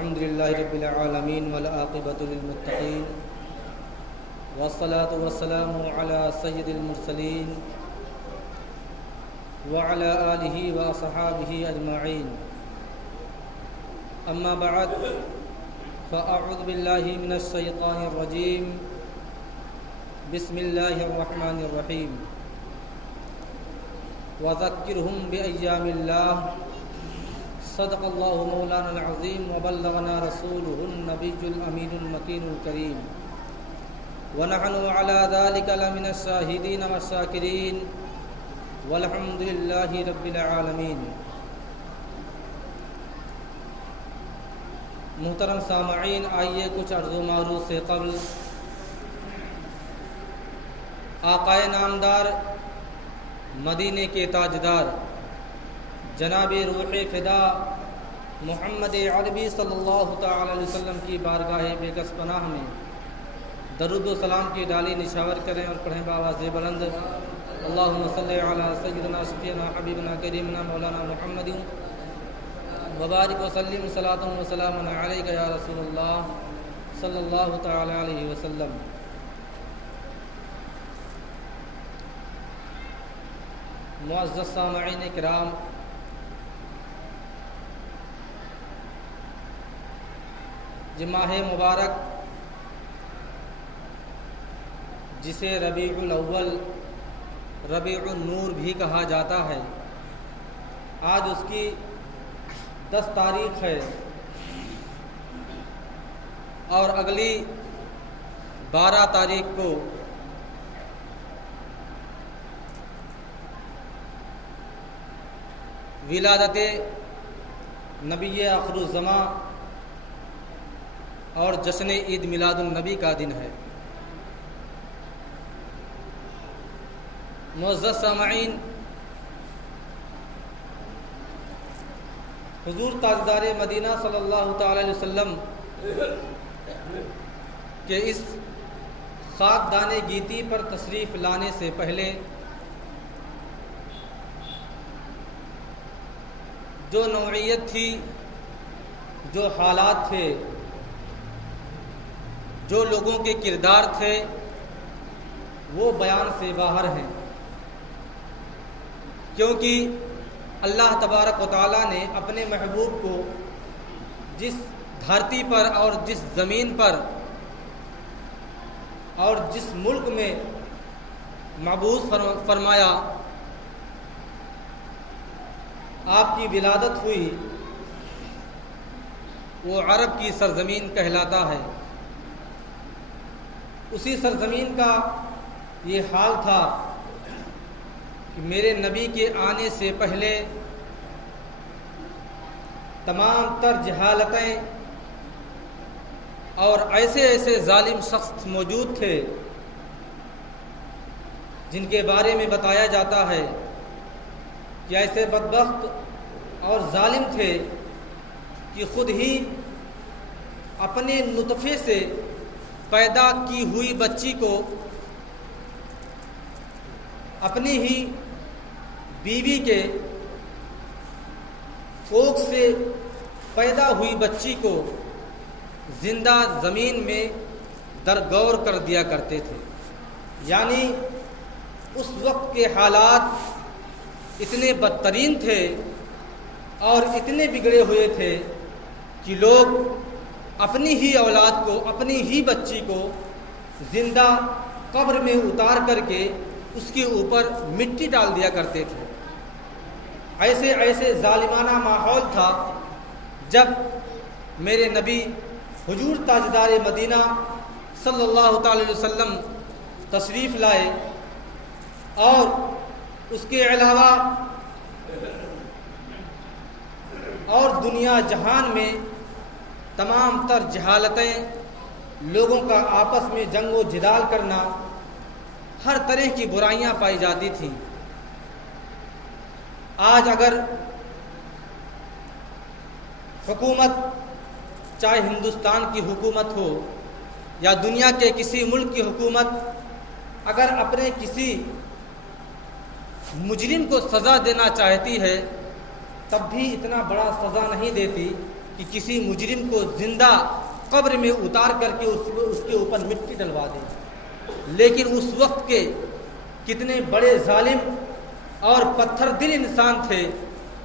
الحمد للہ رب العالمین والعاقبۃ للمتقین والصلاة والسلام علی سید المرسلین وعلی آلہ وصحابہ اجمعین اما بعد فاعوذ باللہ من الشیطان الرجیم بسم اللہ الرحمن الرحیم وذکرہم بایام اللہ صدق اللہ مولانا العظیم وبلغنا رسولہ النبی الامین المکین الکریم ونحن علی ذلک لمن الشاہدین والشاکرین والحمد للہ رب العالمین۔ محترم سامعین، آئیے کچھ عرض و معروض سے قبل آقائے نامدار مدینے کے تاجدار جناب روح فدا محمد عربی صلی اللہ تعالی علیہ وسلم کی بارگاہ بے کس پناہ میں درود و سلام کی ڈالی نشاور کریں اور پڑھیں بآواز بلند اللہم صلی علی سیدنا شفیعنا حبیبنا کریمنا مولانا محمد وبارک وسلم صلاۃ و سلام علیک یا رسول اللہ صلی اللہ تعالی علیہ وسلم۔ معزز سامعین کرام، یہ ماہ مبارک جسے ربیع الاول ربیع النور بھی کہا جاتا ہے، آج اس کی 10 تاریخ ہے اور اگلی 12 تاریخ کو ولادت نبی آخر الزماں اور جشن عید میلاد النبی کا دن ہے۔ معزز سامعین، حضور تاجدار مدینہ صلی اللہ تعالی علیہ وسلم کے اس خاک دانے گیتی پر تشریف لانے سے پہلے جو نوعیت تھی، جو حالات تھے، جو لوگوں کے کردار تھے، وہ بیان سے باہر ہیں، کیونکہ اللہ تبارک و تعالیٰ نے اپنے محبوب کو جس دھرتی پر اور جس زمین پر اور جس ملک میں مبعوث فرمایا، آپ کی ولادت ہوئی، وہ عرب کی سرزمین کہلاتا ہے۔ اسی سرزمین کا یہ حال تھا کہ میرے نبی کے آنے سے پہلے تمام تر جہالتیں اور ایسے ایسے ظالم شخص موجود تھے جن کے بارے میں بتایا جاتا ہے کہ ایسے بدبخت اور ظالم تھے کہ خود ہی اپنے نطفے سے پیدا کی ہوئی بچی کو، اپنی ہی بیوی کے کوکھ سے پیدا ہوئی بچی کو زندہ زمین میں درگور کر دیا کرتے تھے۔ یعنی اس وقت کے حالات اتنے بدترین تھے اور اتنے بگڑے ہوئے تھے کہ لوگ اپنی ہی اولاد کو، اپنی ہی بچی کو زندہ قبر میں اتار کر کے اس کے اوپر مٹی ڈال دیا کرتے تھے۔ ایسے ایسے ظالمانہ ماحول تھا جب میرے نبی حضور تاجدار مدینہ صلی اللہ تعالی علیہ وسلم تشریف لائے، اور اس کے علاوہ اور دنیا جہان میں تمام تر جہالتیں، لوگوں کا آپس میں جنگ و جدال کرنا، ہر طرح کی برائیاں پائی جاتی تھیں۔ آج اگر حکومت، چاہے ہندوستان کی حکومت ہو یا دنیا کے کسی ملک کی حکومت، اگر اپنے کسی مجرم کو سزا دینا چاہتی ہے تب بھی اتنا بڑا سزا نہیں دیتی کہ کسی مجرم کو زندہ قبر میں اتار کر کے اس کے اوپر مٹی ڈلوا دیں، لیکن اس وقت کے کتنے بڑے ظالم اور پتھر دل انسان تھے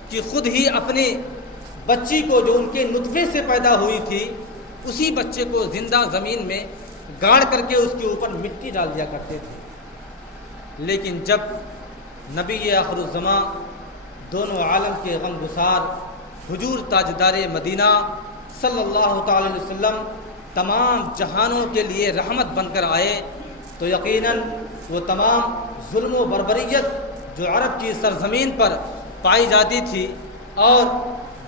کہ خود ہی اپنے بچی کو جو ان کے نطفے سے پیدا ہوئی تھی اسی بچے کو زندہ زمین میں گاڑ کر کے اس کے اوپر مٹی ڈال دیا کرتے تھے۔ لیکن جب نبی آخر الزماں دونوں عالم کے غم گسار حضور تاجدار مدینہ صلی اللہ تعالی علیہ وسلم تمام جہانوں کے لیے رحمت بن کر آئے تو یقیناً وہ تمام ظلم و بربریت جو عرب کی سرزمین پر پائی جاتی تھی اور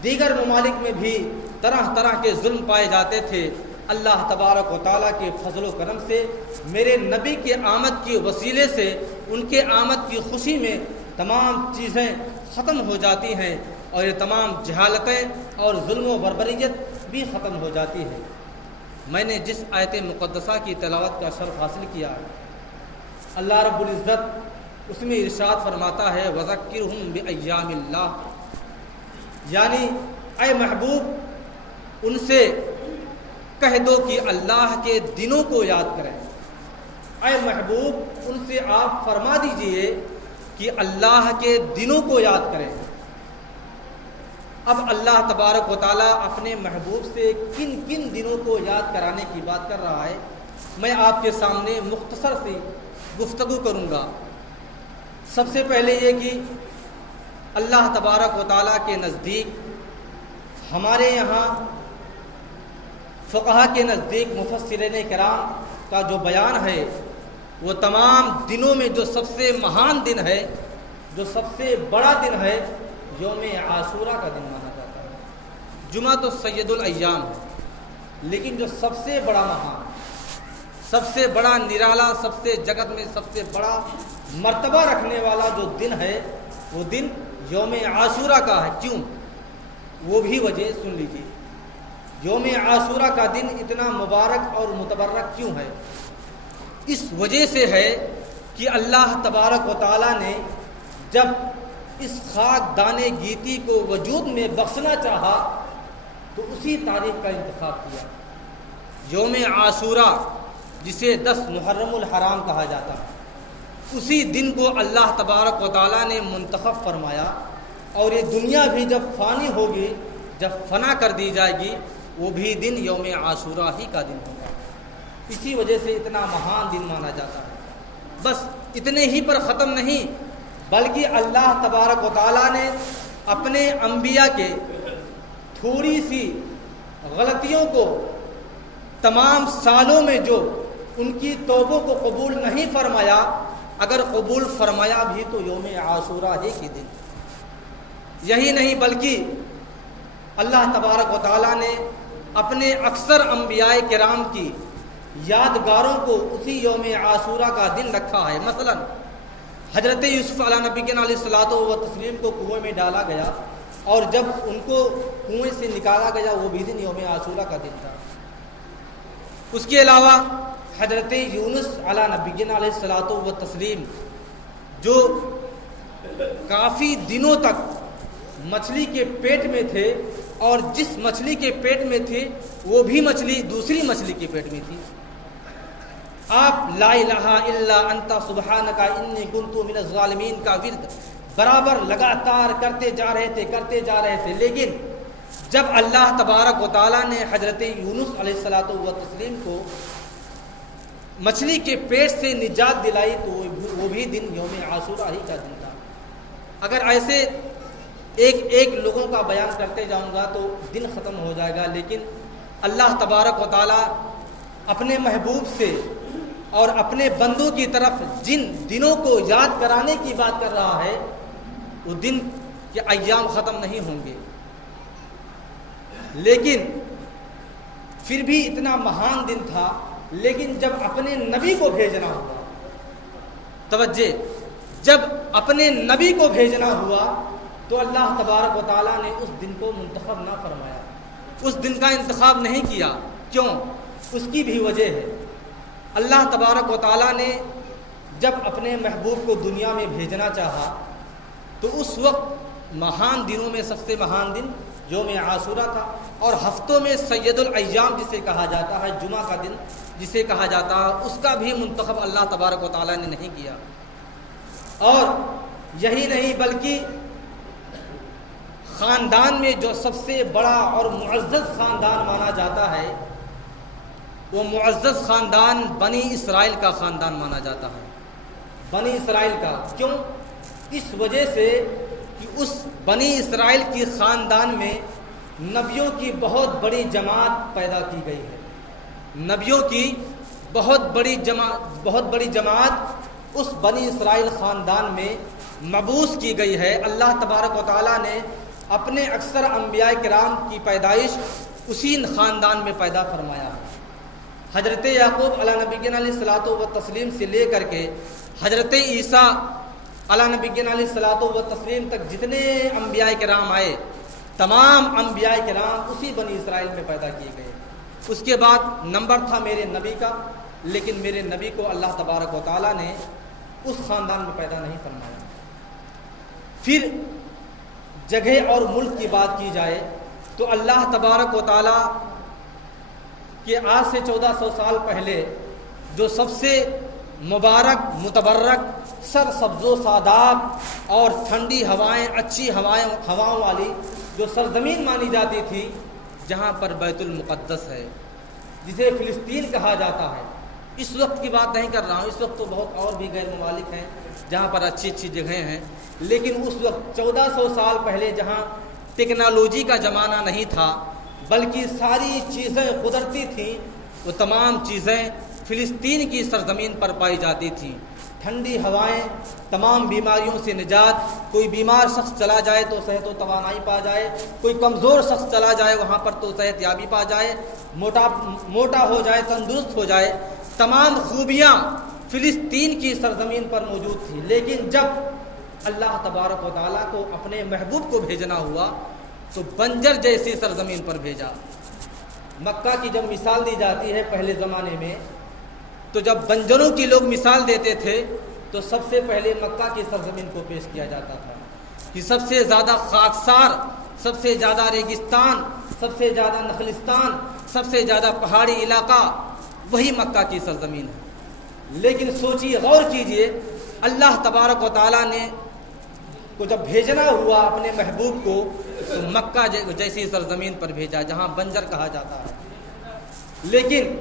دیگر ممالک میں بھی طرح طرح کے ظلم پائے جاتے تھے، اللہ تبارک و تعالیٰ کے فضل و کرم سے میرے نبی کے آمد کے وسیلے سے ان کے آمد کی خوشی میں تمام چیزیں ختم ہو جاتی ہیں اور یہ تمام جہالتیں اور ظلم و بربریت بھی ختم ہو جاتی ہے۔ میں نے جس آیت مقدسہ کی تلاوت کا شرف حاصل کیا، اللہ رب العزت اس میں ارشاد فرماتا ہے وَذَكِّرْهُمْ بِأَيَّامِ اللَّهِ، یعنی اے محبوب ان سے کہہ دو کہ اللہ کے دنوں کو یاد کریں۔ اے محبوب ان سے آپ فرما دیجئے کہ اللہ کے دنوں کو یاد کریں۔ اب اللہ تبارک و تعالیٰ اپنے محبوب سے کن کن دنوں کو یاد کرانے کی بات کر رہا ہے، میں آپ کے سامنے مختصر سی گفتگو کروں گا۔ سب سے پہلے یہ کہ اللہ تبارک و تعالیٰ کے نزدیک، ہمارے یہاں فقہا کے نزدیک، مفسرین کرام کا جو بیان ہے وہ تمام دنوں میں جو سب سے مہان دن ہے، جو سب سے بڑا دن ہے، یوم عاشورہ کا دن مانا جاتا ہے۔ جمعہ تو سید الایام ہے، لیکن جو سب سے بڑا مہان، سب سے بڑا نرالا، سب سے جگت میں سب سے بڑا مرتبہ رکھنے والا جو دن ہے وہ دن یوم عاشورہ کا ہے۔ کیوں؟ وہ بھی وجہ سن لیجیے۔ یوم عاشورہ کا دن اتنا مبارک اور متبرک کیوں ہے؟ اس وجہ سے ہے کہ اللہ تبارک و تعالیٰ نے جب اس خاک دانے گیتی کو وجود میں بخشنا چاہا تو اسی تاریخ کا انتخاب کیا۔ یوم عاشورہ جسے 10 محرم الحرام کہا جاتا ہے، اسی دن کو اللہ تبارک و تعالیٰ نے منتخب فرمایا، اور یہ دنیا بھی جب فانی ہوگی، جب فنا کر دی جائے گی، وہ بھی دن یوم عاشورہ ہی کا دن ہوگا۔ اسی وجہ سے اتنا مہان دن مانا جاتا ہے۔ بس اتنے ہی پر ختم نہیں، بلکہ اللہ تبارک و تعالیٰ نے اپنے انبیاء کے تھوڑی سی غلطیوں کو تمام سالوں میں جو ان کی توبوں کو قبول نہیں فرمایا، اگر قبول فرمایا بھی تو یوم عاشورہ ہی کے دن۔ یہی نہیں بلکہ اللہ تبارک و تعالیٰ نے اپنے اکثر انبیاء کرام کی یادگاروں کو اسی یوم عاشورہ کا دن رکھا ہے۔ مثلا حضرت یوسف علیہ نبی علیہ الصلوۃ والتسلیم کو کنویں میں ڈالا گیا، اور جب ان کو کنویں سے نکالا گیا وہ بھی دن یوم عاشورہ کا دن تھا۔ اس کے علاوہ حضرت یونس علیہ نبی علیہ الصلوۃ والتسلیم جو کافی دنوں تک مچھلی کے پیٹ میں تھے، اور جس مچھلی کے پیٹ میں تھے وہ بھی مچھلی دوسری مچھلی کے پیٹ میں تھی، آپ لا الہ الا انت سبحانک انی کنت من الظالمین کا ورد برابر لگاتار کرتے جا رہے تھے، لیکن جب اللہ تبارک و تعالیٰ نے حضرت یونس علیہ الصلوۃ والتسلیم کو مچھلی کے پیٹ سے نجات دلائی تو وہ بھی دن یوم عاشورہ ہی کا دن تھا۔ اگر ایسے ایک لوگوں کا بیان کرتے جاؤں گا تو دن ختم ہو جائے گا، لیکن اللہ تبارک و تعالیٰ اپنے محبوب سے اور اپنے بندوں کی طرف جن دنوں کو یاد کرانے کی بات کر رہا ہے وہ دن کے ایام ختم نہیں ہوں گے، لیکن پھر بھی اتنا مہان دن تھا۔ لیکن جب اپنے نبی کو بھیجنا ہوا، توجہ، جب اپنے نبی کو بھیجنا ہوا تو اللہ تبارک و تعالیٰ نے اس دن کو منتخب نہ فرمایا، اس دن کا انتخاب نہیں کیا۔ کیوں؟ اس کی بھی وجہ ہے۔ اللہ تبارک و تعالیٰ نے جب اپنے محبوب کو دنیا میں بھیجنا چاہا تو اس وقت مہان دنوں میں سب سے مہان دن یوم عاشورہ تھا، اور ہفتوں میں سید الایام جسے کہا جاتا ہے، جمعہ کا دن جسے کہا جاتا ہے، اس کا بھی منتخب اللہ تبارک و تعالیٰ نے نہیں کیا۔ اور یہی نہیں بلکہ خاندان میں جو سب سے بڑا اور معزز خاندان مانا جاتا ہے، وہ معزز خاندان بنی اسرائیل کا خاندان مانا جاتا ہے۔ بنی اسرائیل کا کیوں؟ اس وجہ سے کہ اس بنی اسرائیل کی خاندان میں نبیوں کی بہت بڑی جماعت پیدا کی گئی ہے۔ نبیوں کی بہت بڑی جماعت اس بنی اسرائیل خاندان میں مبعوث کی گئی ہے۔ اللہ تبارک و تعالیٰ نے اپنے اکثر انبیاء کرام کی پیدائش اسی خاندان میں پیدا فرمایا ہے۔ حضرت یعقوب علیہ نبینا علیہ الصلوۃ والتسلیم سے لے کر کے حضرت عیسیٰ علیہ نبینا علیہ الصلوۃ والتسلیم تک جتنے انبیاء کرام آئے، تمام انبیاء کرام اسی بنی اسرائیل میں پیدا کیے گئے۔ اس کے بعد نمبر تھا میرے نبی کا، لیکن میرے نبی کو اللہ تبارک و تعالیٰ نے اس خاندان میں پیدا نہیں فرمایا۔ پھر جگہ اور ملک کی بات کی جائے تو اللہ تبارک و تعالیٰ کہ آج سے 1400 سال پہلے جو سب سے مبارک متبرک سر سبز و ساداب اور ٹھنڈی ہوائیں، اچھی ہواؤں والی جو سرزمین مانی جاتی تھی، جہاں پر بیت المقدس ہے، جسے فلسطین کہا جاتا ہے۔ اس وقت کی بات نہیں کر رہا ہوں، اس وقت تو بہت اور بھی غیر ممالک ہیں جہاں پر اچھی اچھی جگہیں ہیں، لیکن اس وقت 1400 سال پہلے جہاں ٹیکنالوجی کا زمانہ نہیں تھا، بلکہ ساری چیزیں قدرتی تھیں، وہ تمام چیزیں فلسطین کی سرزمین پر پائی جاتی تھیں۔ ٹھنڈی ہوائیں، تمام بیماریوں سے نجات، کوئی بیمار شخص چلا جائے تو صحت و توانائی پا جائے، کوئی کمزور شخص چلا جائے وہاں پر تو صحت یابی پا جائے، موٹا ہو جائے، تندرست ہو جائے، تمام خوبیاں فلسطین کی سرزمین پر موجود تھی۔ لیکن جب اللہ تبارک و تعالیٰ کو اپنے محبوب کو بھیجنا ہوا تو بنجر جیسی سرزمین پر بھیجا۔ مکہ کی جب مثال دی جاتی ہے پہلے زمانے میں، تو جب بنجروں کی لوگ مثال دیتے تھے تو سب سے پہلے مکہ کی سرزمین کو پیش کیا جاتا تھا کہ سب سے زیادہ خاکسار، سب سے زیادہ ریگستان، سب سے زیادہ نخلستان، سب سے زیادہ پہاڑی علاقہ وہی مکہ کی سرزمین ہے۔ لیکن سوچیے، غور کیجئے، اللہ تبارک و تعالیٰ نے کو جب بھیجنا ہوا اپنے محبوب کو تو مکہ جیسی سرزمین پر بھیجا جہاں بنجر کہا جاتا ہے۔ لیکن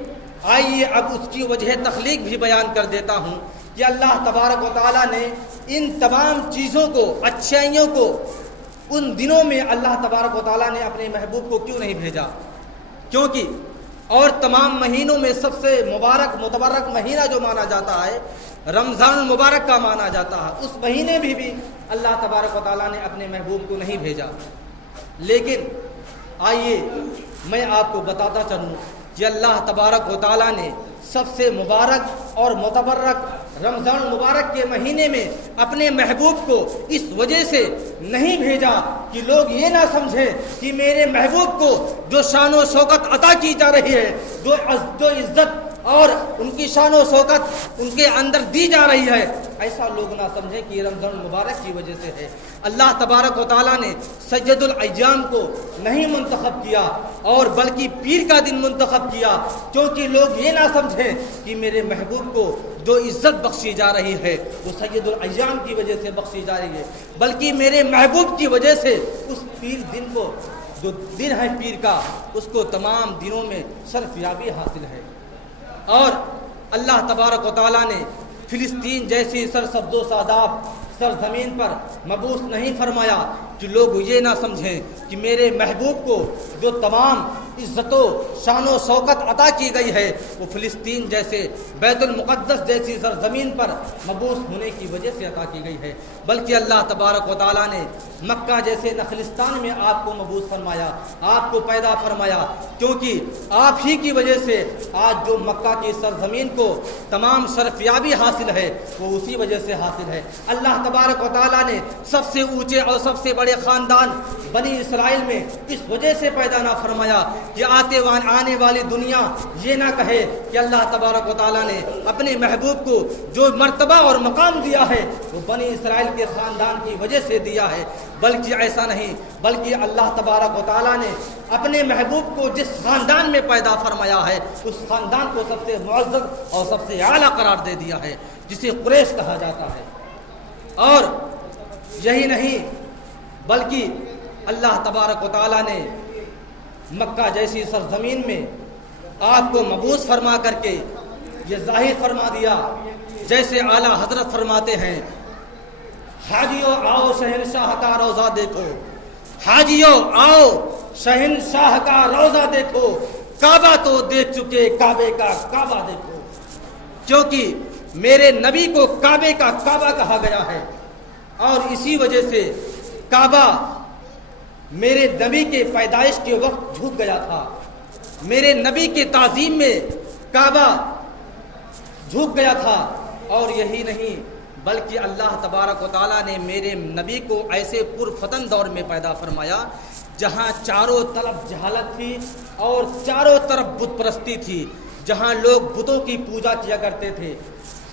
آئیے اب اس کی وجہ تخلیق بھی بیان کر دیتا ہوں کہ اللہ تبارک و تعالیٰ نے ان تمام چیزوں کو، اچھائیوں کو ان دنوں میں اللہ تبارک و تعالیٰ نے اپنے محبوب کو کیوں نہیں بھیجا؟ کیونکہ اور تمام مہینوں میں سب سے مبارک متبرک مہینہ جو مانا جاتا ہے رمضان المبارک کا مانا جاتا ہے، اس مہینے بھی اللہ تبارک و تعالیٰ نے اپنے محبوب کو نہیں بھیجا۔ لیکن آئیے میں آپ کو بتاتا چلوں کہ اللہ تبارک و تعالیٰ نے سب سے مبارک اور متبرک رمضان المبارک کے مہینے میں اپنے محبوب کو اس وجہ سے نہیں بھیجا کہ لوگ یہ نہ سمجھیں کہ میرے محبوب کو جو شان و شوکت عطا کی جا رہی ہے، جو عزت اور ان کی شان و شوکت ان کے اندر دی جا رہی ہے، ایسا لوگ نہ سمجھیں کہ یہ رمضان المبارک کی وجہ سے ہے۔ اللہ تبارک و تعالیٰ نے سید الایام کو نہیں منتخب کیا اور بلکہ پیر کا دن منتخب کیا، کیونکہ لوگ یہ نہ سمجھیں کہ میرے محبوب کو جو عزت بخشی جا رہی ہے وہ سید الایام کی وجہ سے بخشی جا رہی ہے، بلکہ میرے محبوب کی وجہ سے اس پیر دن کو، جو دن ہے پیر کا، اس کو تمام دنوں میں شرفیابی حاصل ہے۔ اور اللہ تبارک و تعالیٰ نے فلسطین جیسی سرسبز و شاداب سرزمین پر مبعوث نہیں فرمایا کہ لوگ یہ نہ سمجھیں کہ میرے محبوب کو جو تمام عزت و شان و شوکت عطا کی گئی ہے وہ فلسطین جیسے بیت المقدس جیسی سرزمین پر مبعوث ہونے کی وجہ سے عطا کی گئی ہے، بلکہ اللہ تبارک و تعالیٰ نے مکہ جیسے نخلستان میں آپ کو مبعوث فرمایا، آپ کو پیدا فرمایا، کیونکہ آپ ہی کی وجہ سے آج جو مکہ کی سرزمین کو تمام شرفیابی حاصل ہے وہ اسی وجہ سے حاصل ہے۔ اللہ تبارک و تعالیٰ نے سب سے اونچے اور سب سے بڑے خاندان بنی اسرائیل میں اس وجہ سے پیدا نہ فرمایا کہ آنے والی دنیا یہ نہ کہے کہ اللہ تبارک و تعالیٰ نے اپنے محبوب کو جو مرتبہ اور مقام دیا ہے وہ بنی اسرائیل کے خاندان کی وجہ سے دیا ہے، بلکہ ایسا نہیں، بلکہ اللہ تبارک و تعالیٰ نے اپنے محبوب کو جس خاندان میں پیدا فرمایا ہے اس خاندان کو سب سے معزز اور سب سے اعلیٰ قرار دے دیا ہے، جسے قریش کہا جاتا ہے۔ اور یہی نہیں بلکہ اللہ تبارک و تعالیٰ نے مکہ جیسی سرزمین میں آپ کو مبعوث فرما کر کے یہ ظاہر فرما دیا، جیسے اعلیٰ حضرت فرماتے ہیں، حاجیو آؤ شہنشاہ کا روضہ دیکھو، حاجیو آؤ شہنشاہ کا روضہ دیکھو، کعبہ تو دیکھ چکے کعبے کا کعبہ دیکھو، کیونکہ میرے نبی کو کعبے کا کعبہ کہا گیا ہے، اور اسی وجہ سے کعبہ میرے نبی کے پیدائش کے وقت جھک گیا تھا، میرے نبی کے تعظیم میں کعبہ جھک گیا تھا۔ اور یہی نہیں بلکہ اللہ تبارک و تعالیٰ نے میرے نبی کو ایسے پرفتن دور میں پیدا فرمایا جہاں چاروں طرف جہالت تھی اور چاروں طرف بت پرستی تھی، جہاں لوگ بتوں کی پوجا کیا کرتے تھے۔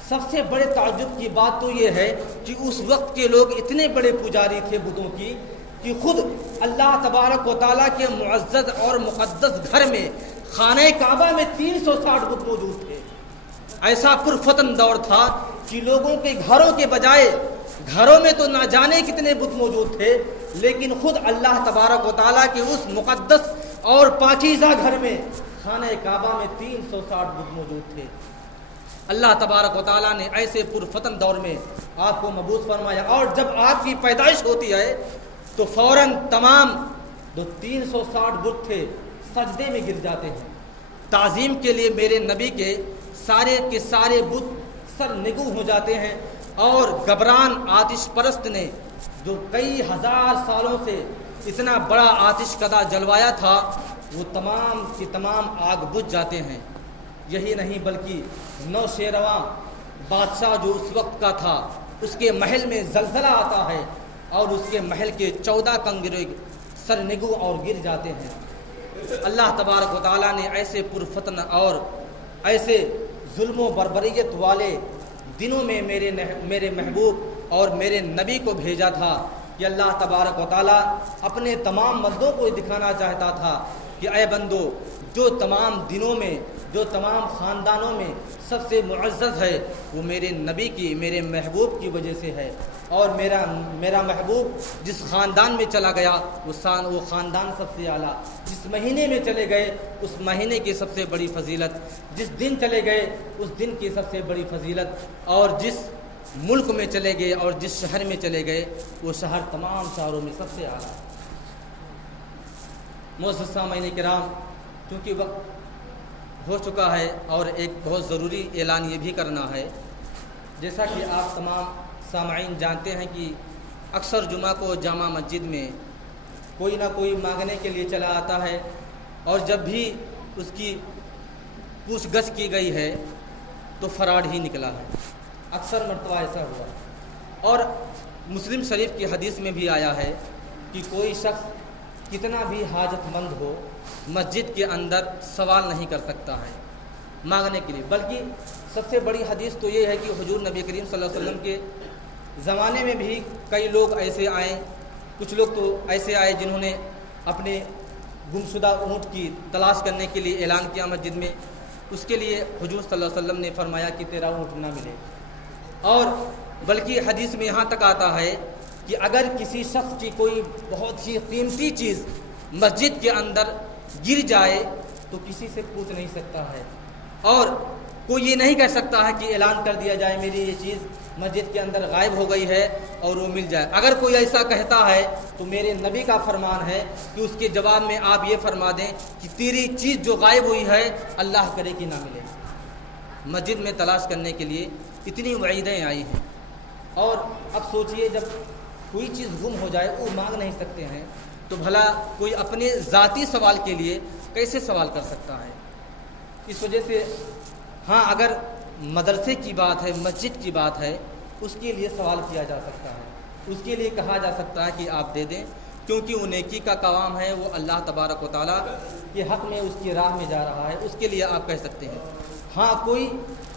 سب سے بڑے تعجب کی بات تو یہ ہے کہ اس وقت کے لوگ اتنے بڑے پجاری تھے بتوں کی کہ خود اللہ تبارک و تعالیٰ کے معزز اور مقدس گھر میں خانہ کعبہ میں 360 بت موجود تھے۔ ایسا پرفتن دور تھا کہ لوگوں کے گھروں کے بجائے گھروں میں تو نہ جانے کتنے بت موجود تھے، لیکن خود اللہ تبارک و تعالیٰ کے اس مقدس اور پاکیزہ گھر میں خانہ کعبہ میں 360 بت موجود تھے۔ اللہ تبارک و تعالیٰ نے ایسے پرفتن دور میں آپ کو مبعوث فرمایا، اور جب آپ کی پیدائش ہوتی ہے تو فوراً تمام جو 360 بت تھے سجدے میں گر جاتے ہیں۔ تعظیم کے لیے میرے نبی کے سارے بت سر نگو ہو جاتے ہیں، اور گبران آتش پرست نے جو کئی ہزار سالوں سے اتنا بڑا آتش کدا جلوایا تھا وہ تمام کی تمام آگ بجھ جاتے ہیں۔ یہی نہیں بلکہ نوشیروان بادشاہ جو اس وقت کا تھا اس کے محل میں زلزلہ آتا ہے اور اس کے محل کے 14 کنگرے سرنگو اور گر جاتے ہیں۔ اللہ تبارک و تعالیٰ نے ایسے پرفتن اور ایسے ظلم و بربریت والے دنوں میں میرے محبوب اور میرے نبی کو بھیجا تھا کہ اللہ تبارک و تعالیٰ اپنے تمام مردوں کو دکھانا چاہتا تھا کہ اے بندو، جو تمام دنوں میں جو تمام خاندانوں میں سب سے معزز ہے وہ میرے نبی کی میرے محبوب کی وجہ سے ہے، اور میرا محبوب جس خاندان میں چلا گیا وہ خاندان سب سے اعلیٰ، جس مہینے میں چلے گئے اس مہینے کی سب سے بڑی فضیلت، جس دن چلے گئے اس دن کی سب سے بڑی فضیلت، اور جس ملک میں چلے گئے اور جس شہر میں چلے گئے وہ شہر تمام شہروں میں سب سے اعلیٰ۔ معزز سامعین کرام، کیونکہ وقت ہو چکا ہے اور ایک بہت ضروری اعلان یہ بھی کرنا ہے، جیسا کہ آپ تمام سامعین جانتے ہیں کہ اکثر جمعہ کو جامع مسجد میں کوئی نہ کوئی مانگنے کے لیے چلا آتا ہے، اور جب بھی اس کی پوچھ گچھ کی گئی ہے تو فراڈ ہی نکلا ہے، اکثر مرتبہ ایسا ہوا۔ اور مسلم شریف کی حدیث میں بھی آیا ہے کہ کوئی شخص کتنا بھی حاجت مند ہو مسجد کے اندر سوال نہیں کر سکتا ہے مانگنے کے لیے، بلکہ سب سے بڑی حدیث تو یہ ہے کہ حضور نبی کریم صلی اللہ علیہ وسلم کے زمانے میں بھی کئی لوگ ایسے آئے، کچھ لوگ تو ایسے آئے جنہوں نے اپنے گمشدہ اونٹ کی تلاش کرنے کے لیے اعلان کیا مسجد میں، اس کے لیے حضور صلی اللہ علیہ وسلم نے فرمایا کہ تیرا اونٹ نہ ملے۔ اور بلکہ حدیث میں یہاں تک آتا ہے کہ اگر کسی شخص کی کوئی بہت ہی قیمتی چیز مسجد کے اندر گر جائے تو کسی سے پوچھ نہیں سکتا ہے، اور کوئی یہ نہیں کہہ سکتا ہے کہ اعلان کر دیا جائے میری یہ چیز مسجد کے اندر غائب ہو گئی ہے اور وہ مل جائے۔ اگر کوئی ایسا کہتا ہے تو میرے نبی کا فرمان ہے کہ اس کے جواب میں آپ یہ فرما دیں کہ تیری چیز جو غائب ہوئی ہے اللہ کرے کہ نہ ملے۔ مسجد میں تلاش کرنے کے لیے اتنی وعیدیں آئی ہیں، اور اب سوچئے جب کوئی چیز گم ہو جائے وہ مانگ نہیں سکتے ہیں تو بھلا کوئی اپنے ذاتی سوال کے لیے کیسے سوال کر سکتا ہے؟ اس وجہ سے ہاں، اگر مدرسے کی بات ہے، مسجد کی بات ہے، اس کے لیے سوال کیا جا سکتا ہے، اس کے لیے کہا جا سکتا ہے کہ آپ دے دیں، کیونکہ وہ نیکی کا کام ہے، وہ اللہ تبارک و تعالیٰ کے حق میں اس کی راہ میں جا رہا ہے، اس کے لیے آپ کہہ سکتے ہیں۔ ہاں، کوئی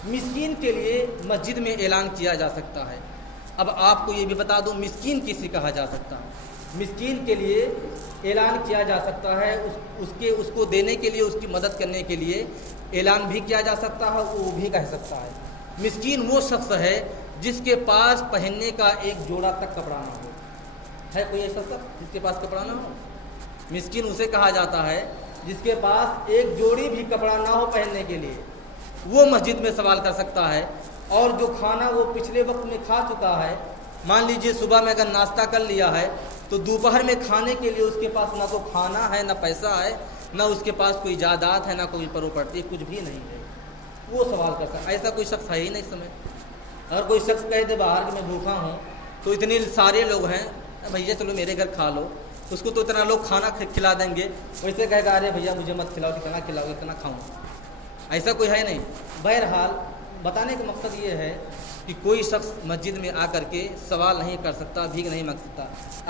مسکین کے لیے مسجد میں اعلان کیا جا سکتا ہے۔ اب آپ کو یہ بھی بتا دوں مسکین کسے کہا جا سکتا ہے۔ مسکین کے لیے اعلان کیا جا سکتا ہے، اس کو دینے کے لیے، اس کی مدد کرنے کے لیے اعلان بھی کیا جا سکتا ہے، وہ بھی کہہ سکتا ہے۔ مسکین وہ شخص ہے جس کے پاس پہننے کا ایک جوڑا تک کپڑا نہ ہو۔ ہے کوئی ایسا شخص جس کے پاس کپڑا نہ ہو؟ مسکین اسے کہا جاتا ہے جس کے پاس ایک جوڑی بھی کپڑا نہ ہو پہننے کے لیے، وہ مسجد میں سوال کر سکتا ہے۔ اور جو کھانا وہ پچھلے وقت میں کھا چکا ہے، مان لیجئے صبح میں اگر ناشتہ کر لیا ہے تو دوپہر میں کھانے کے لیے اس کے پاس نہ تو کھانا ہے، نہ پیسہ ہے، نہ اس کے پاس کوئی جائیداد ہے، نہ کوئی پراپرٹی، کچھ بھی نہیں ہے، وہ سوال کر سکتا ہے۔ ایسا کوئی شخص ہے ہی نہیں اس سمے۔ اگر کوئی شخص کہہ دے باہر کہ میں بھوکا ہوں، تو اتنے سارے لوگ ہیں، بھیا چلو میرے گھر کھا لو، اس کو تو اتنا لوگ کھانا کھلا دیں گے، ویسے کہے گا ارے بھیا مجھے مت کھلاؤ، کتنا کھلاؤ، اتنا کھاؤں، ایسا کوئی ہے نہیں۔ بہرحال بتانے کا مقصد یہ ہے کہ کوئی شخص مسجد میں آ کر کے سوال نہیں کر سکتا، بھیک نہیں مانگ سکتا۔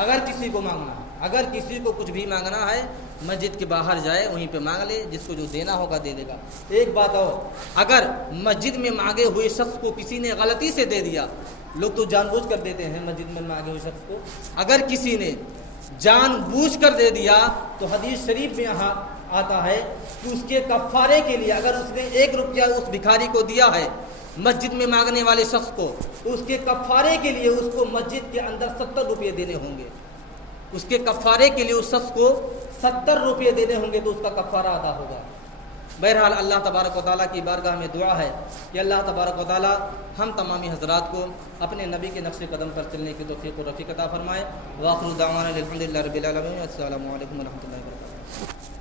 اگر کسی کو مانگنا ہے، اگر کسی کو کچھ بھی مانگنا ہے، مسجد کے باہر جائے، وہیں پہ مانگ لے، جس کو جو دینا ہوگا دے دے گا۔ ایک بات اور، اگر مسجد میں مانگے ہوئے شخص کو کسی نے غلطی سے دے دیا، لوگ تو جان بوجھ کر دیتے ہیں مسجد میں مانگے ہوئے شخص کو، اگر کسی نے جان بوجھ کر دے دیا تو حدیث شریف میں یہاں آتا ہے کہ اس کے کفارے کے لیے، اگر اس نے 1 روپیہ اس بھکاری کو دیا ہے مسجد میں مانگنے والے شخص کو، تو اس کے کفارے کے لیے اس کو مسجد کے اندر 70 روپے دینے ہوں گے۔ اس کے کفارے کے لیے اس شخص کو 70 روپے دینے ہوں گے تو اس کا کفارہ ادا ہوگا۔ بہرحال اللہ تبارک و تعالیٰ کی بارگاہ میں دعا ہے کہ اللہ تبارک و تعالیٰ ہم تمامی حضرات کو اپنے نبی کے نقش قدم پر چلنے کی توفیق و رفیق عطا فرمائے۔ وآخر دعوانا الحمدللہ رب العالمین۔ السلام علیکم ورحمۃ اللہ وبرکاتہ۔